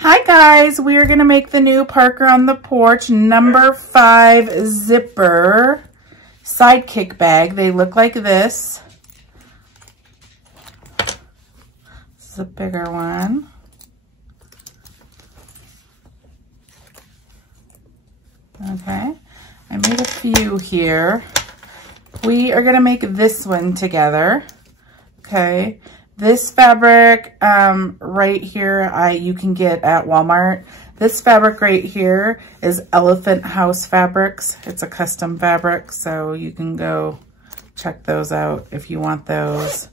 Hi guys, we are going to make the new Parker on the Porch number 5 zipper sidekick bag. They look like this. This is a bigger one. Okay, I made a few here. We are going to make this one together. Okay. This fabric right here, you can get at Walmart. This fabric right here is Elephant House Fabrics. It's a custom fabric, so you can go check those out if you want those.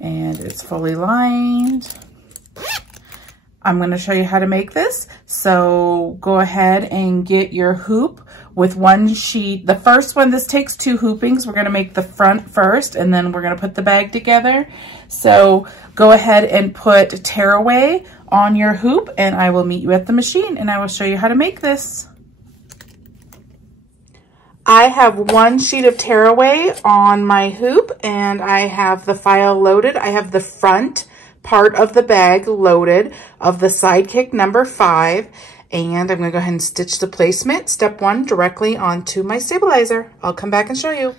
And it's fully lined. I'm going to show you how to make this. So go ahead and get your hoop with one sheet. The first one, this takes 2 hoopings. We're going to make the front first, and then we're going to put the bag together. So go ahead and put tearaway on your hoop, and I will meet you at the machine, and I will show you how to make this. I have 1 sheet of tearaway on my hoop, and I have the file loaded. I have the front part of the bag loaded of the sidekick number 5, and I'm going to go ahead and stitch the placement, step 1, directly onto my stabilizer. I'll come back and show you.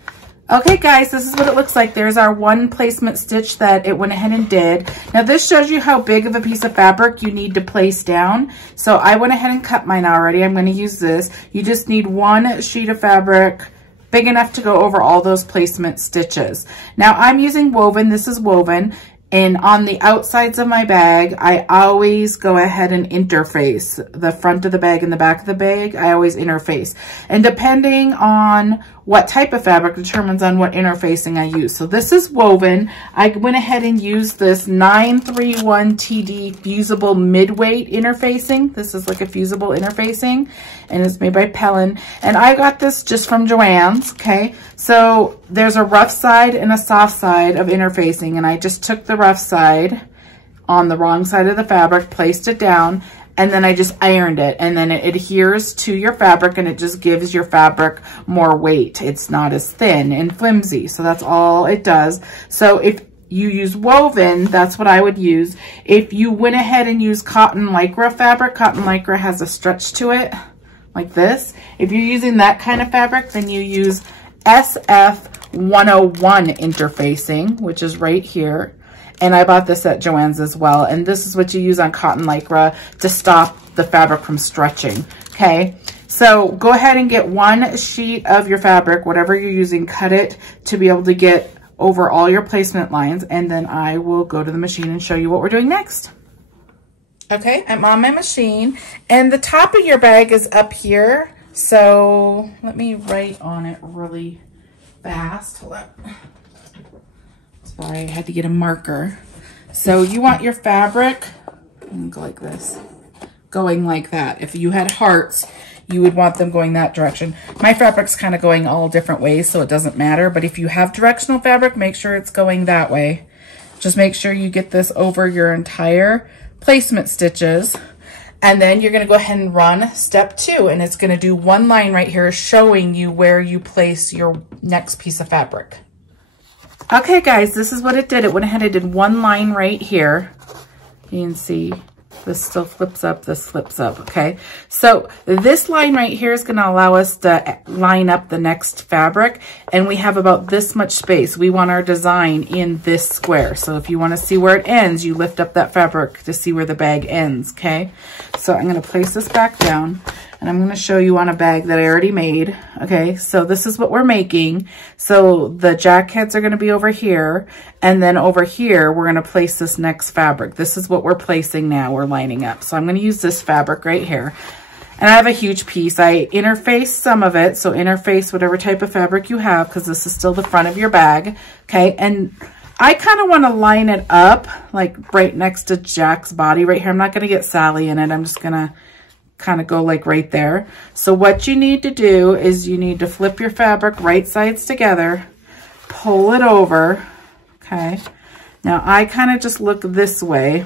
Okay guys, this is what it looks like. There's our 1 placement stitch that it went ahead and did. Now this shows you how big of a piece of fabric you need to place down. So I went ahead and cut mine already. I'm going to use this. You just need 1 sheet of fabric big enough to go over all those placement stitches. Now I'm using woven. This is woven. And on the outsides of my bag, I always go ahead and interface the front of the bag and the back of the bag. I always interface. And depending on what type of fabric determines on what interfacing I use. So this is woven. I went ahead and used this 931 TD fusible mid-weight interfacing. This is like a fusible interfacing, and it's made by Pellin. And I got this just from Joann's, okay? So there's a rough side and a soft side of interfacing, and I just took the rough side on the wrong side of the fabric, placed it down, and then I just ironed it, and then it adheres to your fabric, and it just gives your fabric more weight. It's not as thin and flimsy, so that's all it does. So if you use woven, that's what I would use. If you went ahead and used cotton lycra fabric, cotton lycra has a stretch to it, like this. If you're using that kind of fabric, then you use SF 101 interfacing, which is right here. And I bought this at Joann's as well. And this is what you use on cotton lycra to stop the fabric from stretching, okay? So go ahead and get 1 sheet of your fabric, whatever you're using, cut it to be able to get over all your placement lines. And then I will go to the machine and show you what we're doing next. Okay, I'm on my machine. And the top of your bag is up here. So let me write on it really fast. Hold up. Sorry, I had to get a marker. So you want your fabric, go like this, going like that. If you had hearts, you would want them going that direction. My fabric's kind of going all different ways, so it doesn't matter. But if you have directional fabric, make sure it's going that way. Just make sure you get this over your entire placement stitches. And then you're going to go ahead and run step 2, and it's going to do 1 line right here showing you where you place your next piece of fabric. Okay guys, this is what it did. It went ahead and did 1 line right here. You can see this still flips up, this flips up, okay? So this line right here is going to allow us to line up the next fabric, and we have about this much space. We want our design in this square. So if you want to see where it ends, you lift up that fabric to see where the bag ends, okay? So I'm going to place this back down, and I'm going to show you on a bag that I already made, okay? So this is what we're making. So the jack heads are going to be over here, and then over here, we're going to place this next fabric. This is what we're placing now. We're lining up. So I'm going to use this fabric right here. And I have a huge piece. I interface some of it. So interface whatever type of fabric you have, because this is still the front of your bag, okay? And I kind of want to line it up, like right next to Jack's body right here. I'm not going to get Sally in it. I'm just going to kind of go like right there. So what you need to do is you need to flip your fabric right sides together, pull it over, okay? Now I kind of just look this way,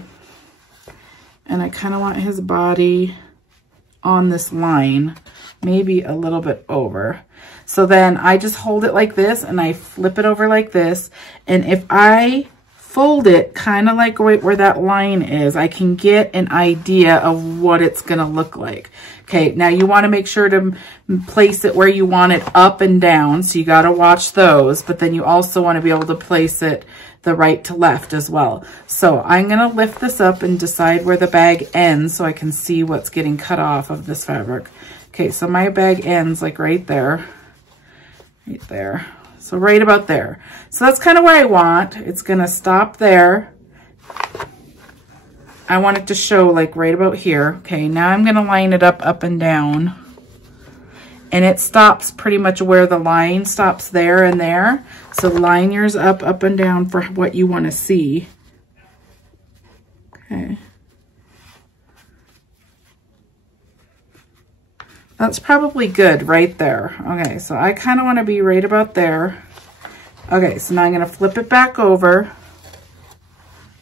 and I kind of want his body on this line, maybe a little bit over. So then I just hold it like this, and I flip it over like this. And if I fold it kind of like right where that line is, I can get an idea of what it's going to look like. Okay, now you want to make sure to place it where you want it up and down. So you got to watch those, but then you also want to be able to place it the right to left as well. So I'm going to lift this up and decide where the bag ends so I can see what's getting cut off of this fabric. Okay, so my bag ends like right there. Right there. So right about there. So that's kind of where I want. It's going to stop there. I want it to show like right about here. Okay, now I'm going to line it up and down. And it stops pretty much where the line stops there and there. So line yours up and down for what you want to see. Okay. That's probably good right there. Okay, so I kind of want to be right about there. Okay, so now I'm going to flip it back over.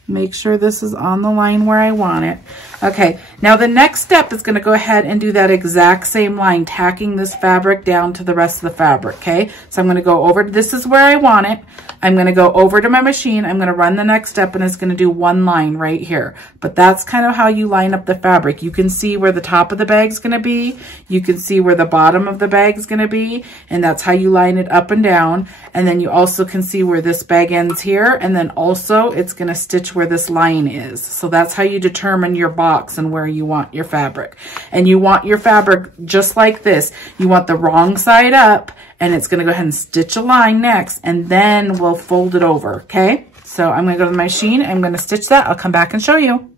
Make sure this is on the line where I want it. Okay, now the next step is going to go ahead and do that exact same line, tacking this fabric down to the rest of the fabric, okay? So I'm going to go over, this is where I want it. I'm going to go over to my machine. I'm going to run the next step and it's going to do one line right here. But that's kind of how you line up the fabric. You can see where the top of the bag is going to be. You can see where the bottom of the bag is going to be. And that's how you line it up and down. And then you also can see where this bag ends here. And then also it's going to stitch where this line is. So that's how you determine your box and where you want your fabric. And you want your fabric just like this. You want the wrong side up, and it's going to go ahead and stitch a line next, and then we'll fold it over, okay? So I'm going to go to the machine. I'm going to stitch that. I'll come back and show you.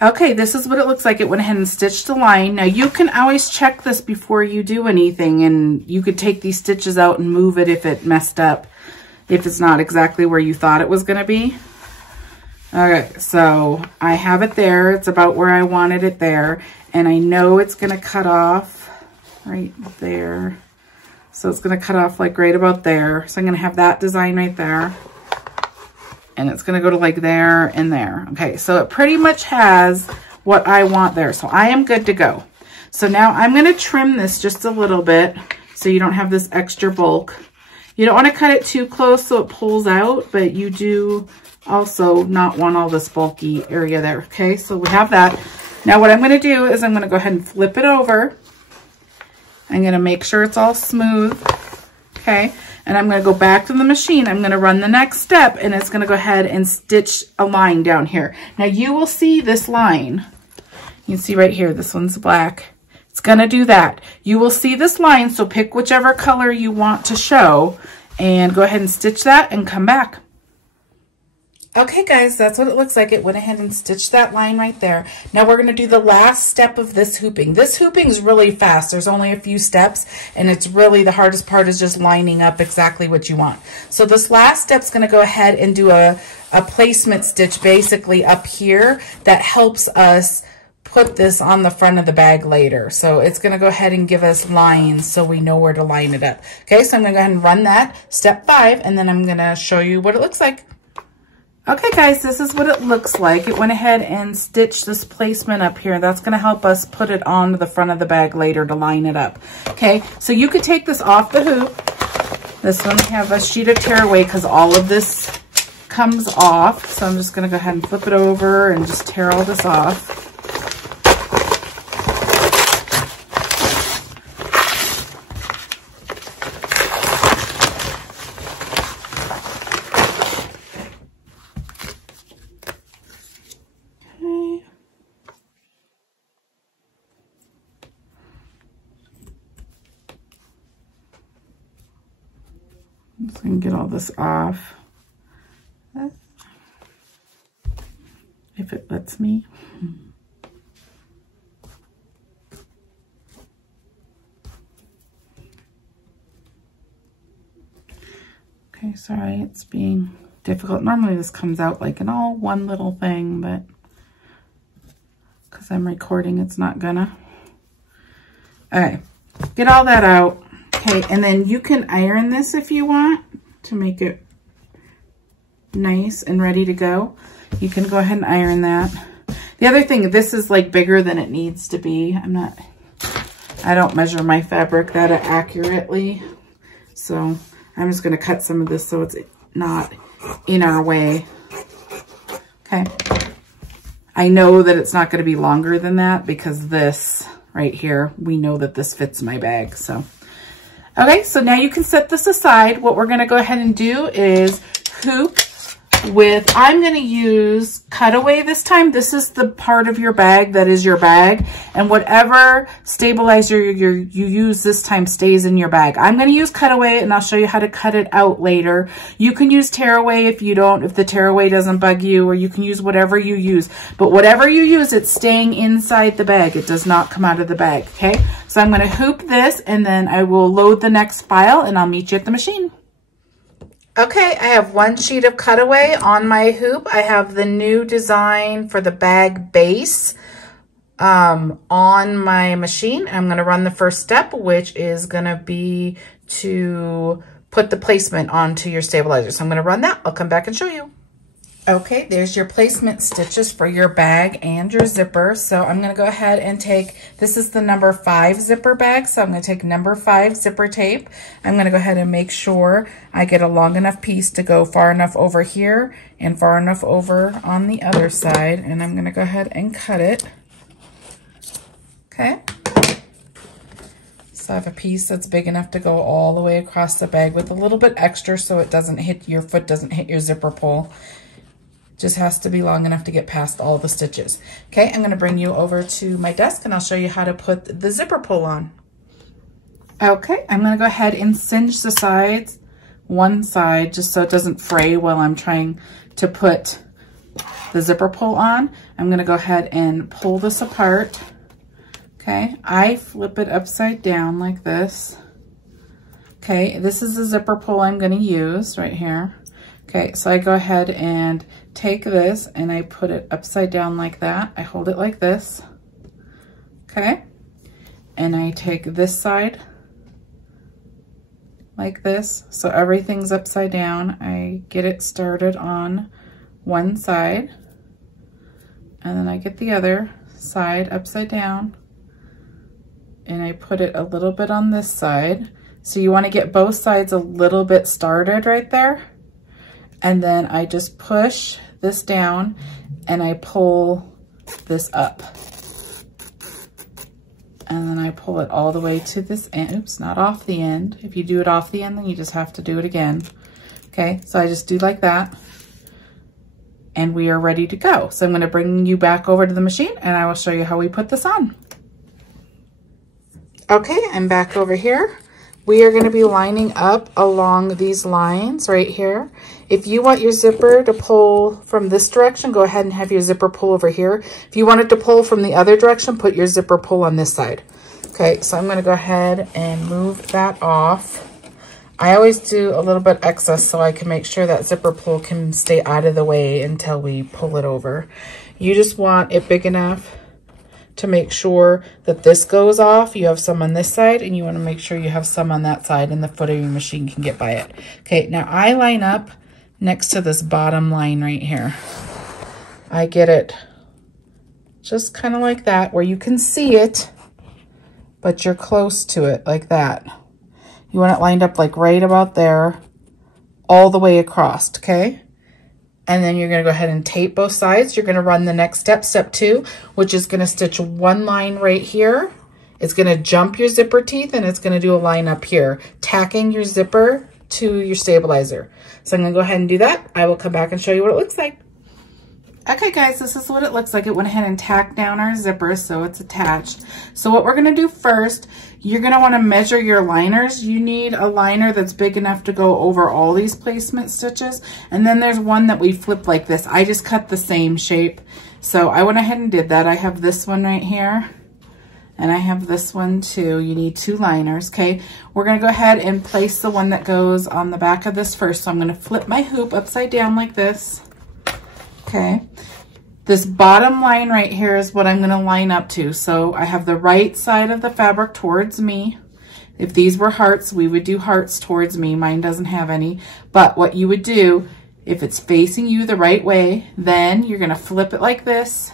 Okay, this is what it looks like. It went ahead and stitched the line. Now you can always check this before you do anything, and you could take these stitches out and move it if it messed up, if it's not exactly where you thought it was going to be. Okay, so I have it there. It's about where I wanted it there, and I know it's going to cut off right there. So it's going to cut off like right about there. So I'm going to have that design right there. And it's going to go to like there and there. Okay, so it pretty much has what I want there. So I am good to go. So now I'm going to trim this just a little bit so you don't have this extra bulk. You don't want to cut it too close so it pulls out, but you do also not want all this bulky area there. Okay, so we have that. Now what I'm going to do is I'm going to go ahead and flip it over. I'm going to make sure it's all smooth. Okay, and I'm going to go back to the machine. I'm going to run the next step, and it's going to go ahead and stitch a line down here. Now you will see this line. You can see right here, this one's black. It's going to do that. You will see this line, so pick whichever color you want to show and go ahead and stitch that and come back. Okay guys, that's what it looks like. It went ahead and stitched that line right there. Now we're going to do the last step of this hooping. This hooping is really fast. There's only a few steps, and it's really the hardest part is just lining up exactly what you want. So this last step is going to go ahead and do a placement stitch basically up here that helps us put this on the front of the bag later. So it's going to go ahead and give us lines so we know where to line it up. Okay, so I'm going to go ahead and run that, step 5, and then I'm going to show you what it looks like. Okay guys, this is what it looks like. It went ahead and stitched this placement up here. That's going to help us put it on the front of the bag later to line it up. Okay, so you could take this off the hoop. This one have a sheet of tearaway because all of this comes off. So I'm just going to go ahead and flip it over and just tear all this off. I'm just going to get all this off, if it lets me. Okay, sorry, it's being difficult. Normally this comes out like in all one little thing, but because I'm recording, it's not gonna. Okay, get all that out. Okay, and then you can iron this if you want to make it nice and ready to go. You can go ahead and iron that. The other thing, this is like bigger than it needs to be. I don't measure my fabric that accurately. So I'm just gonna cut some of this so it's not in our way. Okay. I know that it's not going to be longer than that because this right here, we know that this fits my bag. So, okay, so now you can set this aside. What we're going to go ahead and do is hoop with, I'm going to use cutaway this time. This is the part of your bag that is your bag, and whatever stabilizer you use this time stays in your bag. I'm going to use cutaway, and I'll show you how to cut it out later. You can use tearaway if the tearaway doesn't bug you, or you can use whatever you use. But whatever you use, it's staying inside the bag. It does not come out of the bag, okay? So I'm going to hoop this, and then I will load the next file, and I'll meet you at the machine. Okay, I have one sheet of cutaway on my hoop. I have the new design for the bag base on my machine. I'm going to run the first step, which is going to be to put the placement onto your stabilizer. So I'm going to run that. I'll come back and show you. Okay, there's your placement stitches for your bag and your zipper. So I'm going to go ahead and take, this is the number 5 zipper bag. So I'm going to take number 5 zipper tape. I'm going to go ahead and make sure I get a long enough piece to go far enough over here and far enough over on the other side. And I'm going to go ahead and cut it. Okay. So I have a piece that's big enough to go all the way across the bag with a little bit extra so it doesn't hit, your foot doesn't hit your zipper pull. Just has to be long enough to get past all the stitches. Okay, I'm going to bring you over to my desk and I'll show you how to put the zipper pull on. Okay, I'm going to go ahead and cinch the sides, one side, just so it doesn't fray while I'm trying to put the zipper pull on. I'm going to go ahead and pull this apart. Okay, I flip it upside down like this. Okay, this is the zipper pull I'm going to use right here. Okay, so I go ahead and take this and I put it upside down like that. I hold it like this. Okay, and I take this side like this. So everything's upside down. I get it started on one side and then I get the other side upside down and I put it a little bit on this side. So you want to get both sides a little bit started right there. And then I just push this down and I pull this up. And then I pull it all the way to this end. Oops, not off the end. If you do it off the end, then you just have to do it again. Okay, so I just do like that. And we are ready to go. So I'm going to bring you back over to the machine and I will show you how we put this on. Okay, I'm back over here. We are going to be lining up along these lines right here. If you want your zipper to pull from this direction, go ahead and have your zipper pull over here. If you want it to pull from the other direction, put your zipper pull on this side. Okay, so I'm going to go ahead and move that off. I always do a little bit excess so I can make sure that zipper pull can stay out of the way until we pull it over. You just want it big enough to make sure that this goes off. You have some on this side and you want to make sure you have some on that side and the foot of your machine can get by it. Okay, now I line up next to this bottom line right here. I get it just kind of like that where you can see it, but you're close to it like that. You want it lined up like right about there, all the way across, okay? And then you're going to go ahead and tape both sides. You're going to run the next step, step 2, which is going to stitch one line right here. It's going to jump your zipper teeth and it's going to do a line up here, tacking your zipper to your stabilizer. So I'm going to go ahead and do that. I will come back and show you what it looks like. Okay guys, this is what it looks like. It went ahead and tacked down our zipper so it's attached. So what we're going to do first, you're going to want to measure your liners. You need a liner that's big enough to go over all these placement stitches. And then there's one that we flip like this. I just cut the same shape. So I went ahead and did that. I have this one right here. And I have this one too. You need 2 liners, okay? We're going to go ahead and place the one that goes on the back of this first. So I'm going to flip my hoop upside down like this. Okay, this bottom line right here is what I'm going to line up to. So I have the right side of the fabric towards me. If these were hearts, we would do hearts towards me. Mine doesn't have any. But what you would do, if it's facing you the right way, then you're going to flip it like this,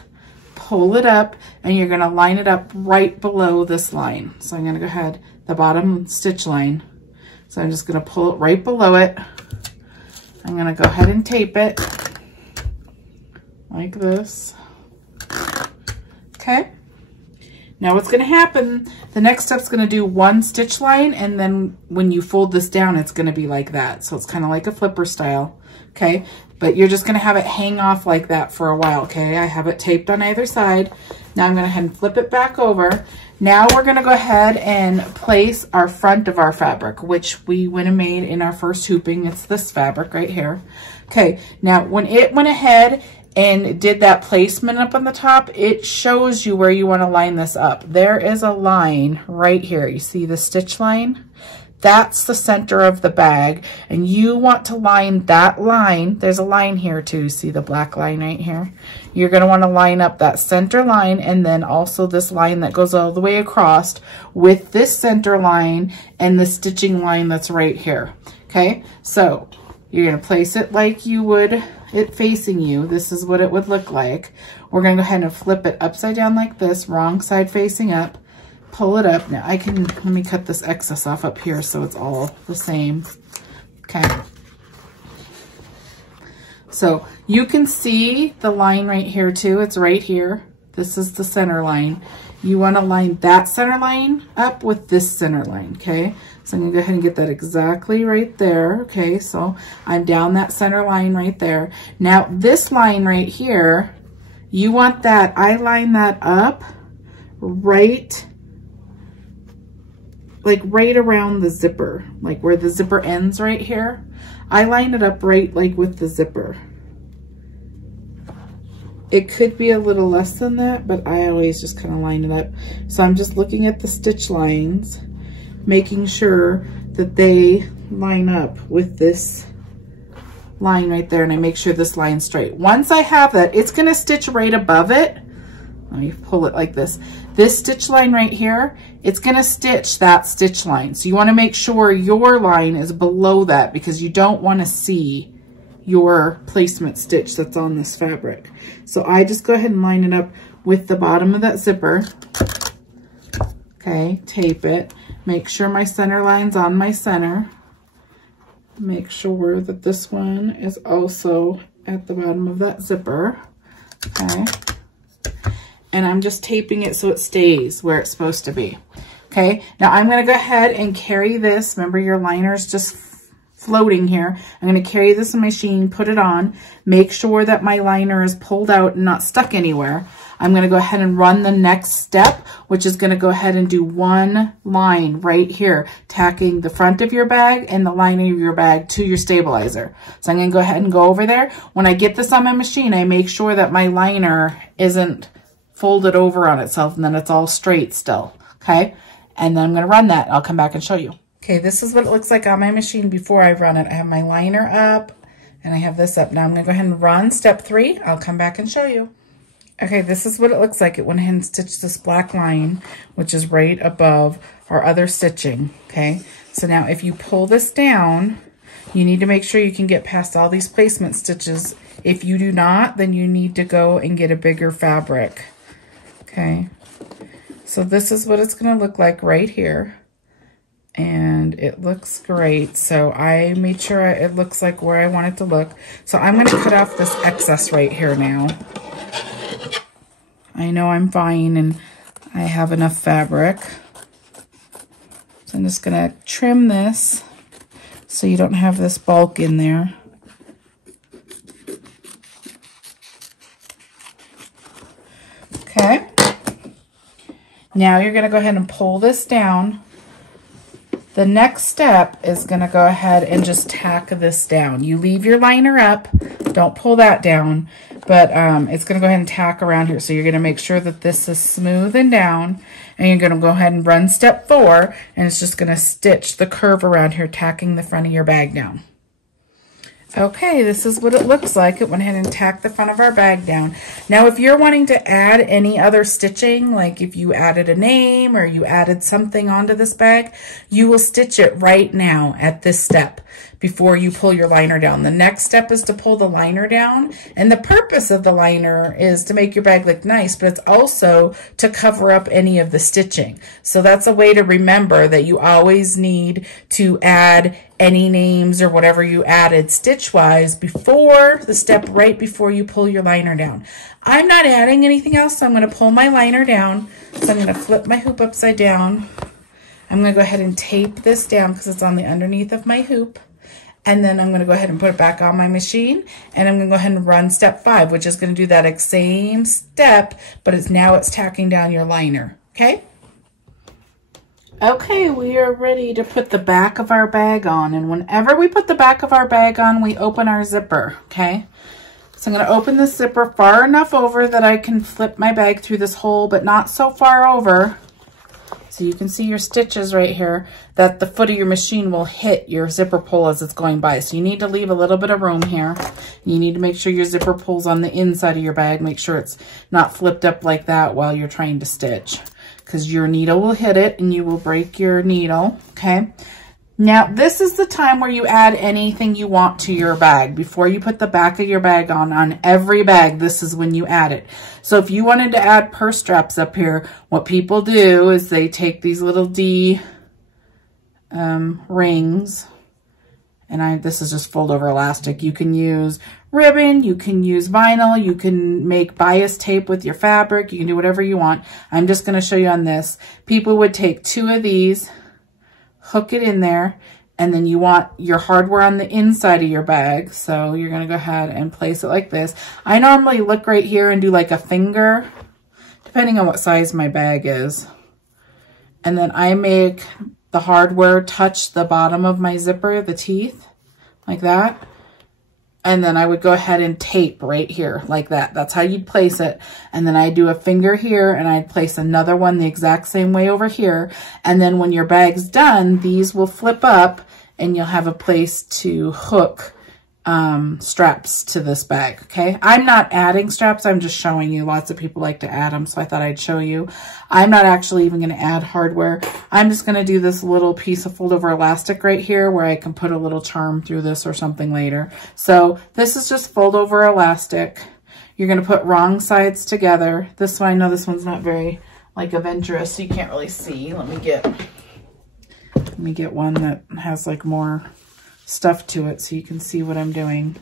pull it up, and you're going to line it up right below this line. So I'm going to go ahead, the bottom stitch line. So I'm just going to pull it right below it. I'm gonna go ahead and tape it like this. Okay. Now what's gonna happen, the next step's gonna do one stitch line, and then when you fold this down, it's gonna be like that. So it's kind of like a flipper style, okay? But you're just gonna have it hang off like that for a while, okay? I have it taped on either side. Now I'm gonna go ahead and flip it back over. Now we're gonna go ahead and place our front of our fabric, which we went and made in our first hooping. It's this fabric right here. Okay, now when it went ahead and did that placement up on the top, it shows you where you want to line this up. There is a line right here. You see the stitch line? That's the center of the bag, and you want to line that line. There's a line here too. See the black line right here? You're going to want to line up that center line, and then also this line that goes all the way across with this center line and the stitching line that's right here. Okay, so you're going to place it like you would it facing you. This is what it would look like. We're going to go ahead and flip it upside down like this, wrong side facing up. Pull it up. Now let me cut this excess off up here so it's all the same. Okay. So you can see the line right here too. It's right here. This is the center line. You want to line that center line up with this center line, okay? So I'm going to go ahead and get that exactly right there, okay? So I'm down that center line right there. Now this line right here, you want that, I line that up right, like right around the zipper, like where the zipper ends right here. I line it up right like with the zipper. It could be a little less than that, but I always just kind of line it up. So I'm just looking at the stitch lines, making sure that they line up with this line right there, and I make sure this line's straight. Once I have that, it's gonna stitch right above it. Let me pull it like this. This stitch line right here, it's gonna stitch that stitch line. So you wanna make sure your line is below that, because you don't wanna see your placement stitch that's on this fabric. So I just go ahead and line it up with the bottom of that zipper. Okay, tape it. Make sure my center line's on my center. Make sure that this one is also at the bottom of that zipper. Okay. And I'm just taping it so it stays where it's supposed to be. Okay, now I'm gonna go ahead and carry this. Remember, your liner's just floating here. I'm going to carry this in my machine, put it on, make sure that my liner is pulled out and not stuck anywhere. I'm going to go ahead and run the next step, which is going to go ahead and do one line right here, tacking the front of your bag and the lining of your bag to your stabilizer. So I'm going to go ahead and go over there. When I get this on my machine, I make sure that my liner isn't folded over on itself and then it's all straight still. Okay. And then I'm going to run that. I'll come back and show you. Okay, this is what it looks like on my machine before I run it. I have my liner up and I have this up. Now I'm gonna go ahead and run step 3. I'll come back and show you. Okay, this is what it looks like. It went ahead and stitched this black line, which is right above our other stitching, okay? So now if you pull this down, you need to make sure you can get past all these placement stitches. If you do not, then you need to go and get a bigger fabric, okay? So this is what it's gonna look like right here. And it looks great. So I made sure it looks like where I want it to look. So I'm going to cut off this excess right here now. I know I'm fine and I have enough fabric. So I'm just going to trim this so you don't have this bulk in there. Okay. Now you're going to go ahead and pull this down. The next step is going to go ahead and just tack this down. You leave your liner up, don't pull that down, but it's going to go ahead and tack around here. So you're going to make sure that this is smooth and down, and you're going to go ahead and run step 4, and it's just going to stitch the curve around here, tacking the front of your bag down. Okay, this is what it looks like. It went ahead and tacked the front of our bag down. Now, if you're wanting to add any other stitching, like if you added a name or you added something onto this bag, you will stitch it right now at this step. before you pull your liner down. The next step is to pull the liner down, and the purpose of the liner is to make your bag look nice, but it's also to cover up any of the stitching. So that's a way to remember that you always need to add any names or whatever you added stitch-wise before the step right before you pull your liner down. I'm not adding anything else, so I'm going to pull my liner down. So I'm going to flip my hoop upside down. I'm going to go ahead and tape this down because it's on the underneath of my hoop. And then I'm going to go ahead and put it back on my machine. And I'm going to go ahead and run step 5, which is going to do that same step, but it's tacking down your liner. Okay? Okay, we are ready to put the back of our bag on. And whenever we put the back of our bag on, we open our zipper. Okay? So I'm going to open the zipper far enough over that I can flip my bag through this hole, but not so far over. So you can see your stitches right here that the foot of your machine will hit your zipper pull as it's going by. So you need to leave a little bit of room here. You need to make sure your zipper pulls on the inside of your bag. Make sure it's not flipped up like that while you're trying to stitch, because your needle will hit it and you will break your needle. Okay. Now this is the time where you add anything you want to your bag. Before you put the back of your bag on every bag, this is when you add it. So if you wanted to add purse straps up here, what people do is they take these little D rings, and this is just fold over elastic. You can use ribbon, you can use vinyl, you can make bias tape with your fabric, you can do whatever you want. I'm just going to show you on this. People would take 2 of these, hook it in there, and then you want your hardware on the inside of your bag. So you're going to go ahead and place it like this. I normally look right here and do like a finger, depending on what size my bag is. And then I make the hardware touch the bottom of my zipper, the teeth, like that. And then I would go ahead and tape right here like that. That's how you'd place it. And then I do a finger here, and I'd place another one the exact same way over here. And then when your bag's done, these will flip up and you'll have a place to hook straps to this bag. Okay. I'm not adding straps. I'm just showing you. Lots of people like to add them, so I thought I'd show you. I'm not actually even going to add hardware. I'm just going to do this little piece of fold over elastic right here where I can put a little charm through this or something later. So this is just fold over elastic. You're going to put wrong sides together. This one, I know this one's not very like adventurous, so you can't really see. Let me get one that has like more stuff to it so you can see what I'm doing.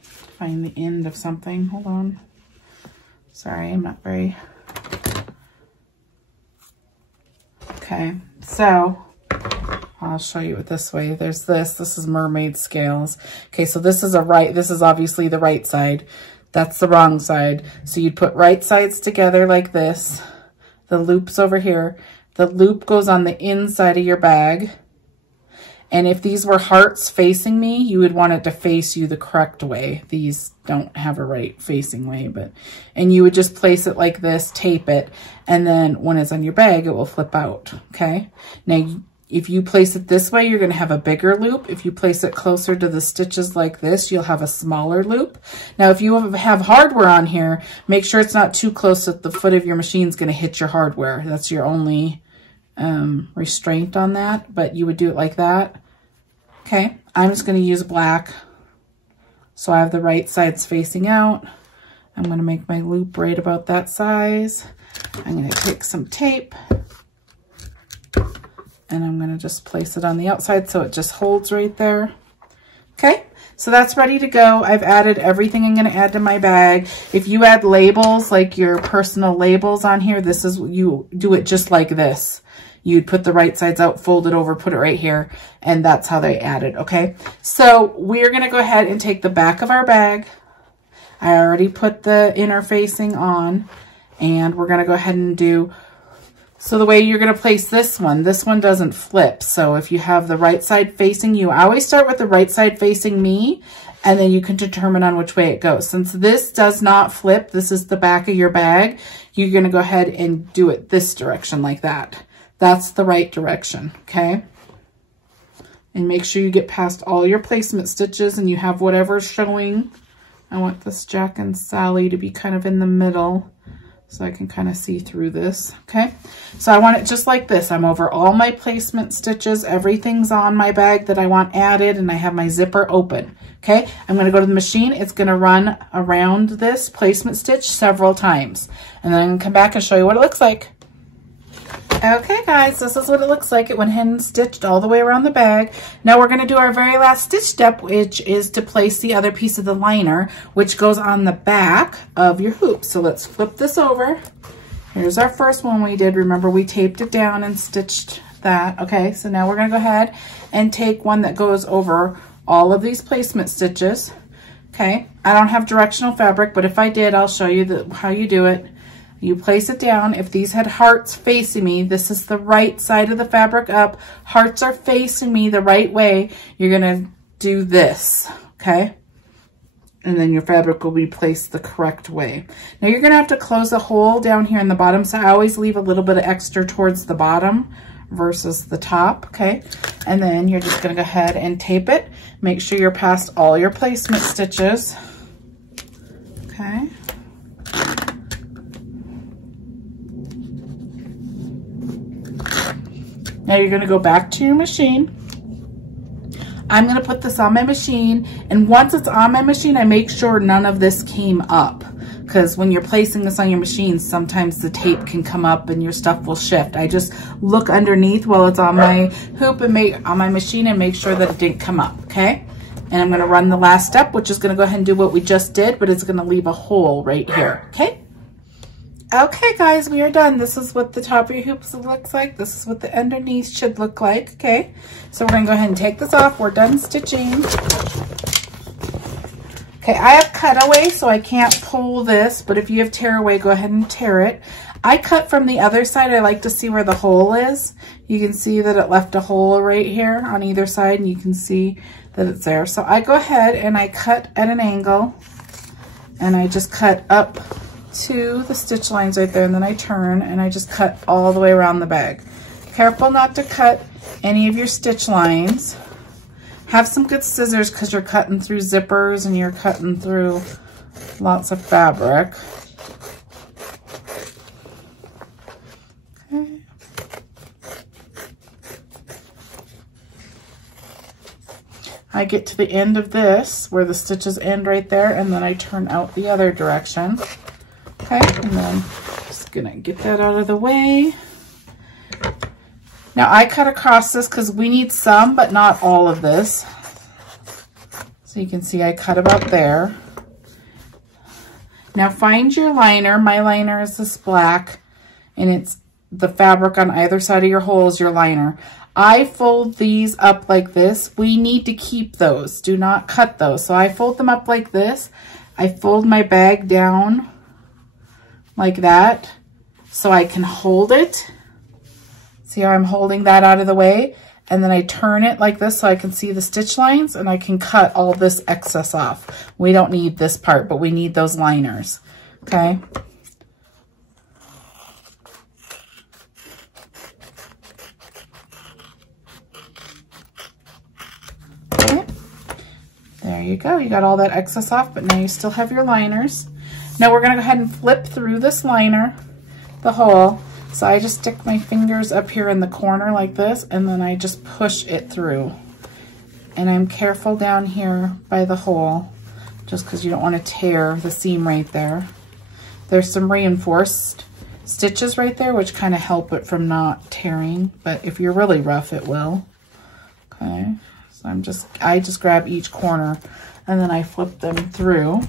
Find the end of something. Hold on. Sorry, I'm not very... Okay, so I'll show you it this way. There's this. This is mermaid scales. Okay, so this is obviously the right side. That's the wrong side. So you'd put right sides together like this. The loop's over here. The loop goes on the inside of your bag. And if these were hearts facing me, you would want it to face you the correct way. These don't have a right facing way, and you would just place it like this, tape it, and then when it's on your bag, it will flip out, okay? Now, if you place it this way, you're gonna have a bigger loop. If you place it closer to the stitches like this, you'll have a smaller loop. Now, if you have hardware on here, make sure it's not too close that the foot of your machine's gonna hit your hardware. That's your only restraint on that, but you would do it like that. Okay, I'm just going to use black so I have the right sides facing out. I'm going to make my loop right about that size. I'm going to take some tape and I'm going to just place it on the outside so it just holds right there. Okay, so that's ready to go. I've added everything I'm going to add to my bag. If you add labels, like your personal labels on here, you do it just like this. You'd put the right sides out, fold it over, put it right here, and that's how they add it, okay? So we're gonna go ahead and take the back of our bag. I already put the inner facing on, and we're gonna go ahead and do, so the way you're gonna place this one doesn't flip. So if you have the right side facing you, I always start with the right side facing me, and then you can determine on which way it goes. Since this does not flip, this is the back of your bag, you're gonna go ahead and do it this direction like that. That's the right direction, okay? And make sure you get past all your placement stitches and you have whatever's showing. I want this Jack and Sally to be kind of in the middle. so I can kind of see through this. Okay, so I want it just like this. I'm over all my placement stitches. Everything's on my bag that I want added, and I have my zipper open. Okay, I'm going to go to the machine. It's going to run around this placement stitch several times, and then I'm going to come back and show you what it looks like. Okay guys, this is what it looks like. It went ahead and stitched all the way around the bag. Now we're going to do our very last stitch step, which is to place the other piece of the liner, which goes on the back of your hoop. So let's flip this over. Here's our first one we did. Remember, we taped it down and stitched that. Okay, so now we're going to go ahead and take one that goes over all of these placement stitches. Okay, I don't have directional fabric, but if I did, I'll show you how you do it. You place it down. If these had hearts facing me, this is the right side of the fabric up. Hearts are facing me the right way. You're going to do this, okay? And then your fabric will be placed the correct way. Now you're going to have to close a hole down here in the bottom, so I always leave a little bit of extra towards the bottom versus the top, okay? And then you're just going to go ahead and tape it. Make sure you're past all your placement stitches, okay? Now you're going to go back to your machine. I'm going to put this on my machine, and once it's on my machine, I make sure none of this came up, because when you're placing this on your machine, sometimes the tape can come up and your stuff will shift. I just look underneath while it's on my hoop and on my machine and make sure that it didn't come up, okay? And I'm going to run the last step, which is going to go ahead and do what we just did, but it's going to leave a hole right here, okay? Okay guys, we are done. This is what the top of your hoops looks like. This is what the underneath should look like, okay? So we're gonna go ahead and take this off. We're done stitching. Okay, I have cutaway, so I can't pull this, but if you have tearaway, go ahead and tear it. I cut from the other side. I like to see where the hole is. You can see that it left a hole right here on either side, and you can see that it's there. So I go ahead and I cut at an angle, and I just cut up to the stitch lines right there, and then I turn and I just cut all the way around the bag. Careful not to cut any of your stitch lines. Have some good scissors, because you're cutting through zippers and you're cutting through lots of fabric. Okay. I get to the end of this where the stitches end right there, and then I turn out the other direction. Okay, and then just gonna get that out of the way. Now I cut across this because we need some, but not all of this. So you can see I cut about there. Now find your liner. My liner is this black, and it's the fabric on either side of your hole is your liner. I fold these up like this. We need to keep those. Do not cut those. So I fold them up like this. I fold my bag down like that, so I can hold it. See how I'm holding that out of the way? And then I turn it like this so I can see the stitch lines, and I can cut all this excess off. We don't need this part, but we need those liners, okay? Okay. There you go. You got all that excess off, but now you still have your liners. Now we're going to go ahead and flip through this liner, the hole. So I just stick my fingers up here in the corner like this, and then I just push it through. And I'm careful down here by the hole, just because you don't want to tear the seam right there. There's some reinforced stitches right there, which kind of help it from not tearing, but if you're really rough, it will. Okay, so I just grab each corner, and then I flip them through.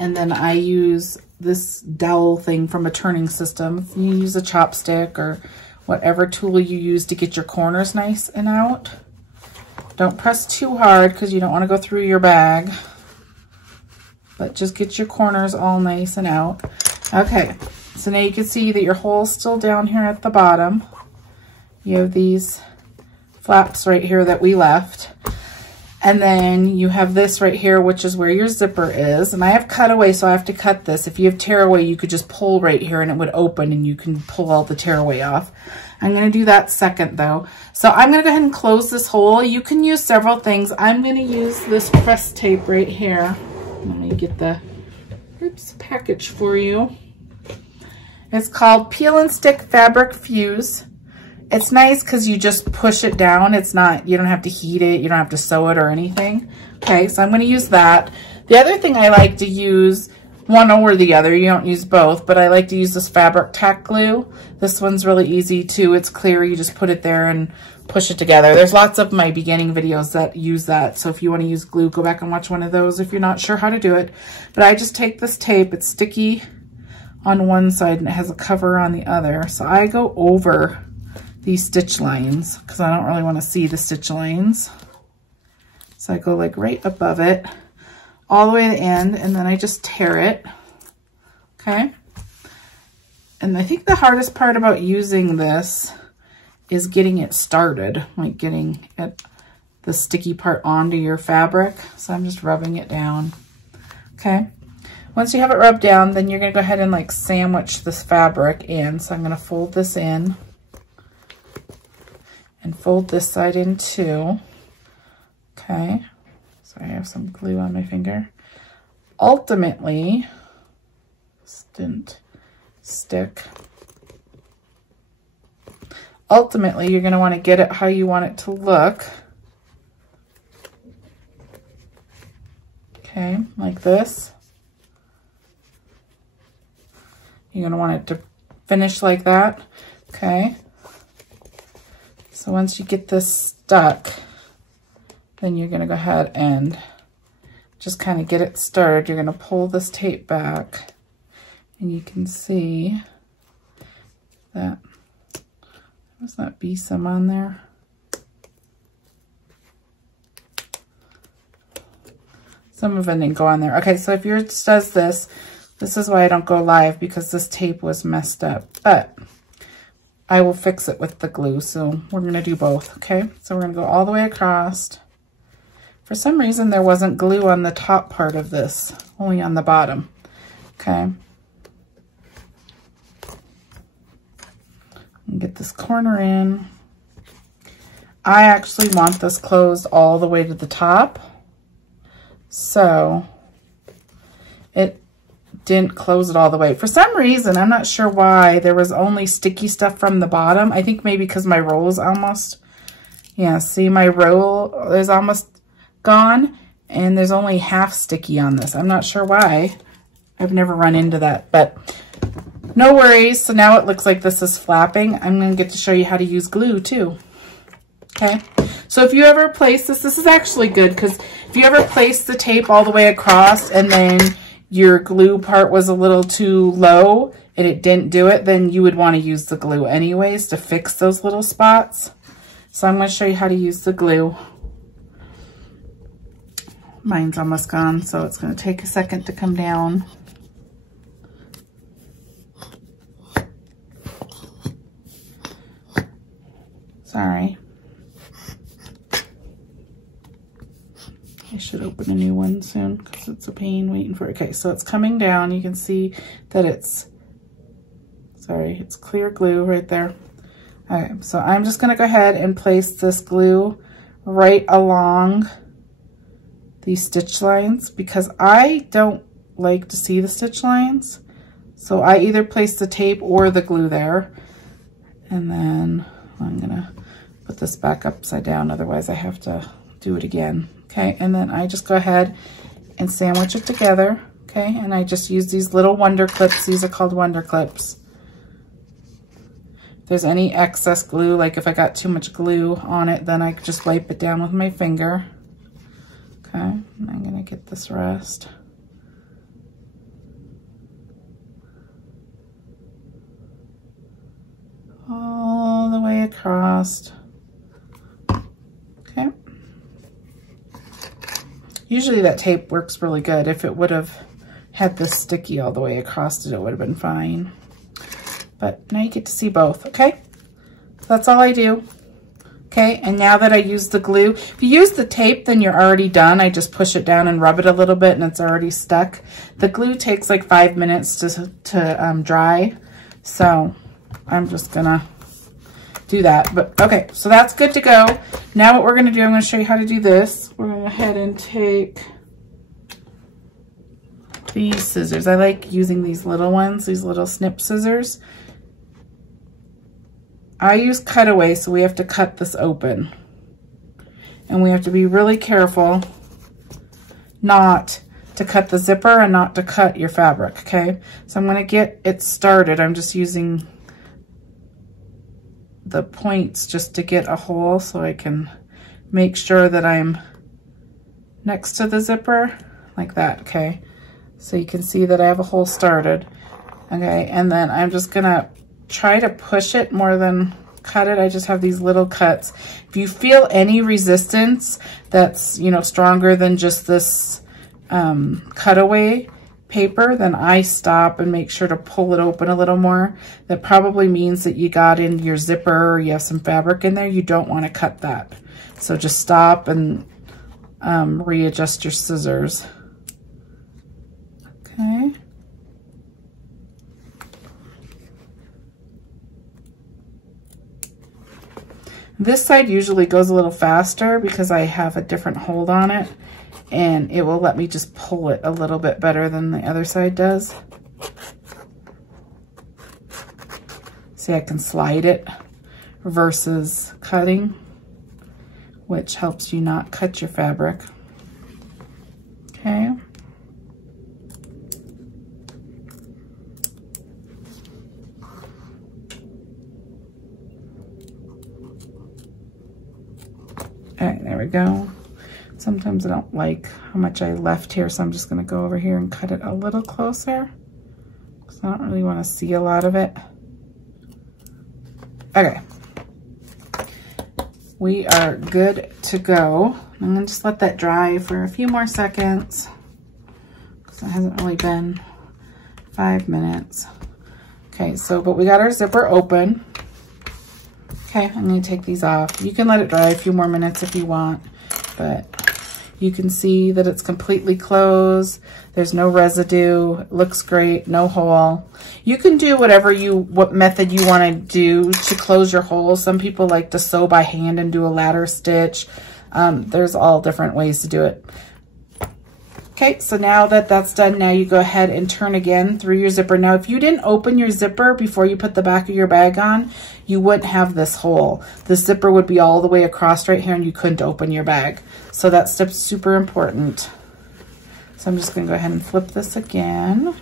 And then I use this dowel thing from a turning system. You use a chopstick or whatever tool you use to get your corners nice and out. Don't press too hard because you don't want to go through your bag. But just get your corners all nice and out. Okay, so now you can see that your hole's still down here at the bottom. You have these flaps right here that we left. And then you have this right here, which is where your zipper is. And I have cutaway, so I have to cut this. If you have tearaway, you could just pull right here and it would open and you can pull all the tearaway off. I'm going to do that second though. So I'm going to go ahead and close this hole. You can use several things. I'm going to use this press tape right here. Let me get the oops, package for you. It's called Peel and Stick Fabric Fuse. It's nice because you just push it down. It's not, you don't have to heat it. You don't have to sew it or anything. Okay, so I'm going to use that. The other thing I like to use, one or the other, you don't use both, but I like to use this fabric tack glue. This one's really easy too. It's clear. You just put it there and push it together. There's lots of my beginning videos that use that. So if you want to use glue, go back and watch one of those if you're not sure how to do it. But I just take this tape. It's sticky on one side and it has a cover on the other. So I go over these stitch lines because I don't really want to see the stitch lines. So I go like right above it all the way to the end, and then I just tear it. Okay. And I think the hardest part about using this is getting it started, like getting it, the sticky part onto your fabric. So I'm just rubbing it down. Okay. Once you have it rubbed down, then you're going to go ahead and like sandwich this fabric in. So I'm going to fold this in and fold this side in too. Okay. Sorry, I have some glue on my finger. Ultimately, this didn't stick. Ultimately, you're going to want to get it how you want it to look. Okay, like this. You're going to want it to finish like that. Okay. So once you get this stuck, then you're going to go ahead and just kind of get it started. You're going to pull this tape back and you can see that there's that besom on there. Some of it didn't go on there. Okay, so if yours does this, this is why I don't go live, because this tape was messed up. But I will fix it with the glue, so we're going to do both, okay? So we're going to go all the way across. For some reason, there wasn't glue on the top part of this, only on the bottom, okay? And get this corner in. I actually want this closed all the way to the top, so it didn't close it all the way. For some reason, I'm not sure why, there was only sticky stuff from the bottom. I think maybe because my roll is almost, yeah, see, my roll is almost gone and there's only half sticky on this. I'm not sure why. I've never run into that, but no worries. So now it looks like this is flapping. I'm going to get to show you how to use glue too. Okay. So if you ever place this, this is actually good, because if you ever place the tape all the way across and then your glue part was a little too low and it didn't do it, then you would want to use the glue anyways to fix those little spots. So I'm going to show you how to use the glue. Mine's almost gone, so it's going to take a second to come down. Sorry. I should open a new one soon because it's a pain waiting for it. Okay, so it's coming down. You can see that it's, sorry, it's clear glue right there. Okay, so I'm just going to go ahead and place this glue right along these stitch lines because I don't like to see the stitch lines. So I either place the tape or the glue there. And then I'm going to put this back upside down. Otherwise I have to do it again. Okay, and then I just go ahead and sandwich it together. Okay, and I just use these little wonder clips. These are called wonder clips. If there's any excess glue, like if I got too much glue on it, then I just wipe it down with my finger. Okay, and I'm gonna get this rest. All the way across. Okay. Usually that tape works really good. If it would have had this sticky all the way across it, it would have been fine. But now you get to see both, okay? So that's all I do. Okay, and now that I use the glue, if you use the tape, then you're already done. I just push it down and rub it a little bit and it's already stuck. The glue takes like 5 minutes to dry. So I'm just gonna do that. But okay, so that's good to go. Now what we're gonna do, I'm gonna show you how to do this. We're gonna go ahead and take these scissors. I like using these little ones, these little snip scissors. I use cutaway, so we have to cut this open. And we have to be really careful not to cut the zipper and not to cut your fabric, okay? So I'm gonna get it started. I'm just using the points just to get a hole so I can make sure that I'm next to the zipper, like that, okay? So you can see that I have a hole started, okay? And then I'm just gonna try to push it more than cut it. I just have these little cuts. If you feel any resistance that's, you know, stronger than just this cutaway paper, then I stop and make sure to pull it open a little more. That probably means that you got in your zipper or you have some fabric in there. You don't want to cut that. So just stop and readjust your scissors. Okay. This side usually goes a little faster because I have a different hold on it, and it will let me just pull it a little bit better than the other side does. See, I can slide it versus cutting, which helps you not cut your fabric. Okay. All right, there we go. Sometimes I don't like how much I left here, so I'm just gonna go over here and cut it a little closer because I don't really want to see a lot of it. Okay. We are good to go. I'm gonna just let that dry for a few more seconds because it hasn't really been 5 minutes. Okay, so, but we got our zipper open. Okay, I'm gonna take these off. You can let it dry a few more minutes if you want, but you can see that it's completely closed. There's no residue, it looks great, no hole. You can do what method you wanna do to close your hole. Some people like to sew by hand and do a ladder stitch. There's all different ways to do it. Okay, so now that that's done, now you go ahead and turn again through your zipper. Now, if you didn't open your zipper before you put the back of your bag on, you wouldn't have this hole. The zipper would be all the way across right here and you couldn't open your bag. So that step's super important. So I'm just gonna go ahead and flip this again.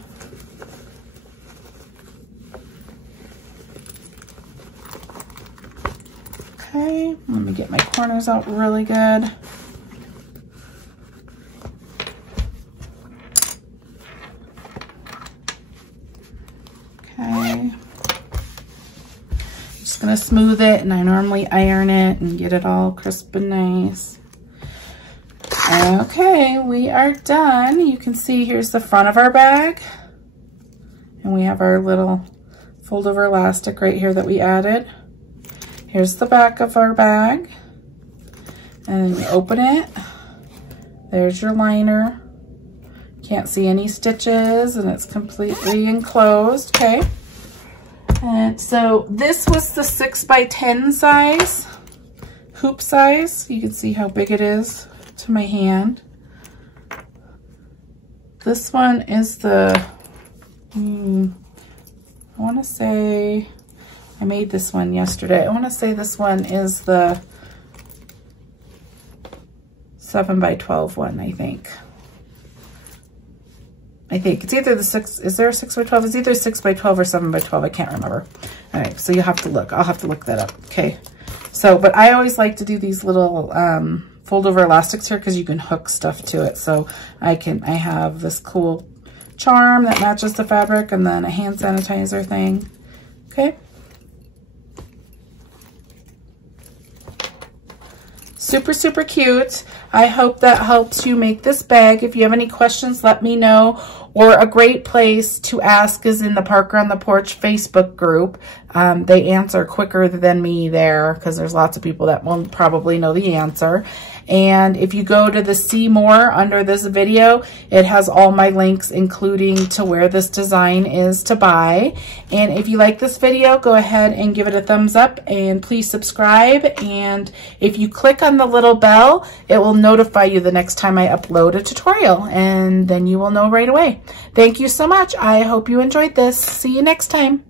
Okay, let me get my corners out really good. Okay, just gonna smooth it, and I normally iron it and get it all crisp and nice. Okay, we are done. You can see here's the front of our bag, and we have our little fold over elastic right here that we added. Here's the back of our bag, and then you open it. There's your liner. Can't see any stitches, and it's completely enclosed, okay? And so this was the 6x10 size, hoop size. You can see how big it is to my hand. This one is the, I wanna say, I made this one yesterday. I wanna say this one is the 7x12 one, I think it's either the 6, is there a 6x12? It's either 6x12 or 7x12, I can't remember. All right, so you'll have to look, I'll have to look that up, okay? So, but I always like to do these little fold over elastics here because you can hook stuff to it. So I have this cool charm that matches the fabric, and then a hand sanitizer thing, okay? Super, super cute. I hope that helps you make this bag. If you have any questions, let me know. Or a great place to ask is in the Parker on the Porch Facebook group. They answer quicker than me there because there's lots of people that won't probably know the answer. And if you go to the See More under this video, it has all my links, including to where this design is to buy. And if you like this video, go ahead and give it a thumbs up, and please subscribe. And if you click on the little bell, it will notify you the next time I upload a tutorial, and then you will know right away. Thank you so much. I hope you enjoyed this. See you next time.